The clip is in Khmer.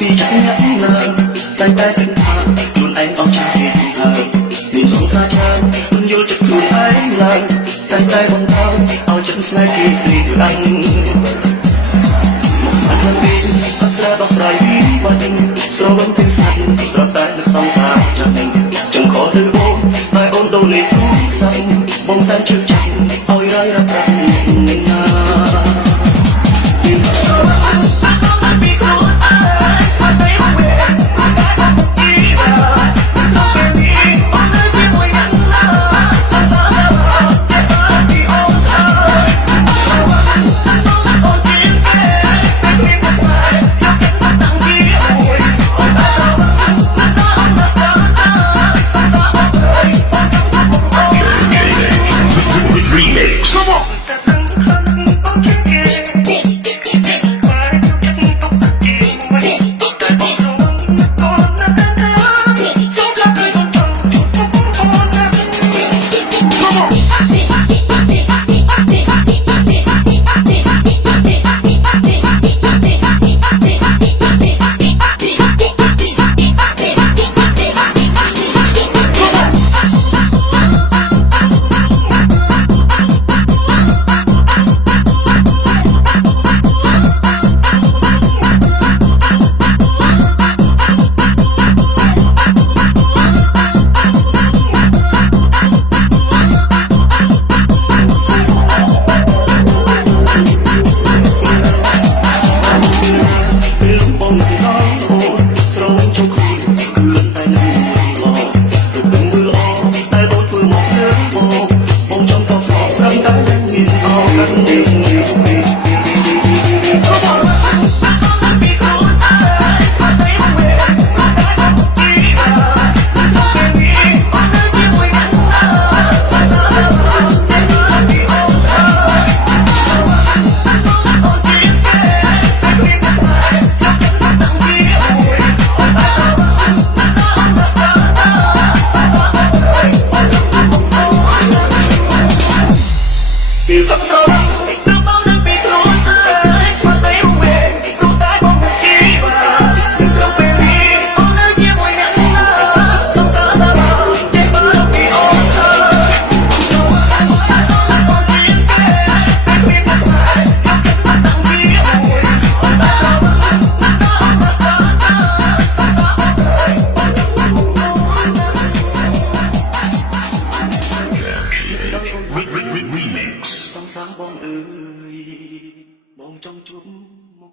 ពីចាក់ញ៉ាំណាតែតែគិតថាខ្លួនឯងអស់ចាស់ពីហើយមានសង្សារច្រើនមិនយល់ចិត្តខ្លួនឯងឡើយតែតែបង្ខំឲ្យចិត្តស្នេហ៍គេព្រីដឹងអត់មានអត់ស្រាដោះស្រាយពីបាត់ស្រវឹងពីសាច់ស្រតែនៅសង្សារចាំនឹងចង្ខល់ទៅអូនតែអូនដូនលេទូសាច់បងសែនជឿចាក់ឲ្យរាយរាប់ប្រាំនឹងណាสงสารបងអើយបងចង់ជួបមុខ